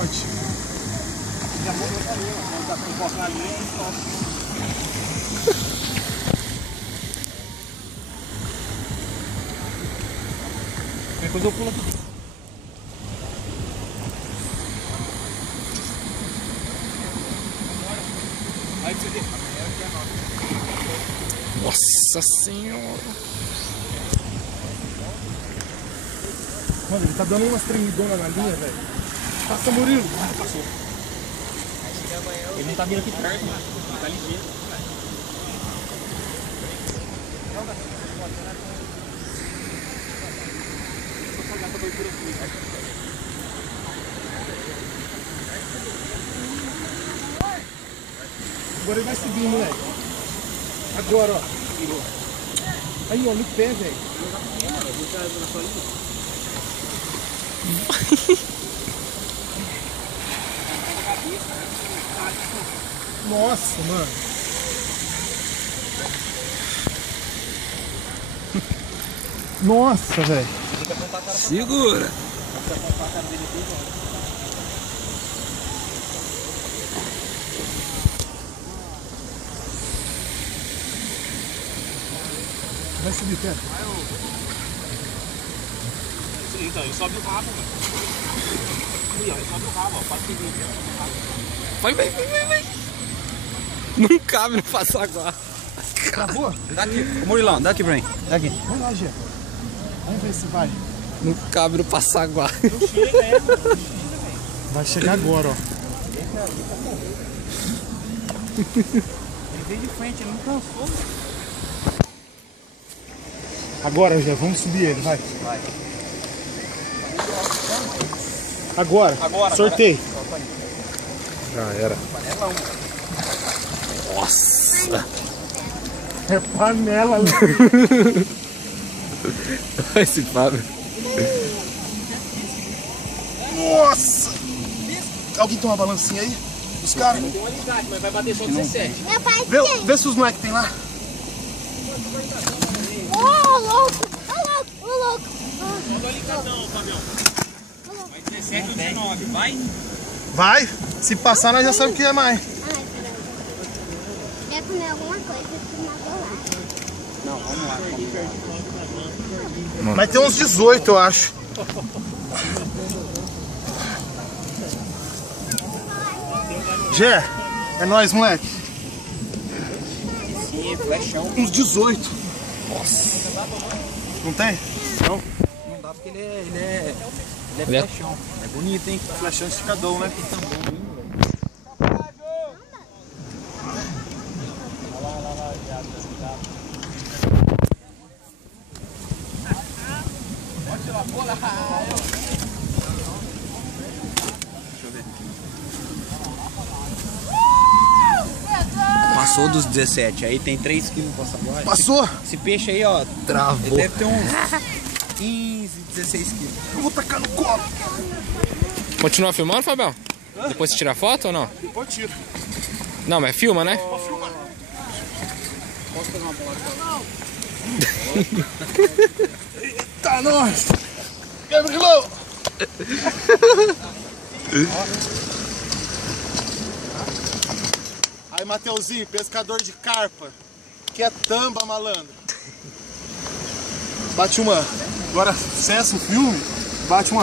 forte. Depois eu pulo aqui. Nossa senhora. Mano, ele tá dando umas tremidonas na linha, velho. Passa, Murilo. Passou. Ele não tá vindo aqui perto, né? Ele tá ligeiro. Agora ele vai subir, moleque. Agora, ó. Aí, ó, no pé, velho. Nossa, mano. Nossa, velho. Segura. Vai subir, pera. Então, ele sobe o rabo, mano. Ele sobe o rabo, ó. Pode seguir. Vai. Não cabe no passaguá. Acabou? Dá aqui, Murilão, dá aqui pra mim. Dá aqui. Vamos lá, Gê. Vamos ver se vai. Não cabe no passaguá. Não chega, mano. Vai chegar agora, ó. Ele veio de frente, ele não cansou. Agora, Gê, vamos subir ele, vai. Vai. Agora. Sorteio. Já era. Panelão. Nossa. É panela, né? Esse Fábio. Nossa! Alguém tem uma balancinha aí? Os caras? Tem uma unidade, mas vai bater só 17. Meu pai Vê se os moleques tem lá. Ô, louco! Ô, louco! Manda ali não, Fabião. Vai 17 ou 19, vai? Vai. Se passar, nós já sabemos o que é mais. Ai, peraí. Quer comer alguma coisa que não vou lá. Não, vamos lá. Mas tem uns 18, eu acho. Gé, é nóis, moleque. Sim, flechão. Uns 18. Nossa. Não tem? Não. Não dá porque ele é Ele é- flechão. É bonito, hein? Flechão esticadão, né? Passou dos 17, aí tem 3 quilos pra saguar. Passou? Esse peixe aí, ó, Travou. ele deve ter uns 15, 16 quilos. Eu vou tacar no colo. Continua filmando, Fabião? Depois você tira foto ou não? Depois tiro. Não, mas filma, né? Vou filmar. Posso pegar uma bola? Eita, nós! Gabrielão! Aí, Mateuzinho, pescador de carpa. Que é tamba, malandro. Bate uma. Agora cessa o filme, bate uma.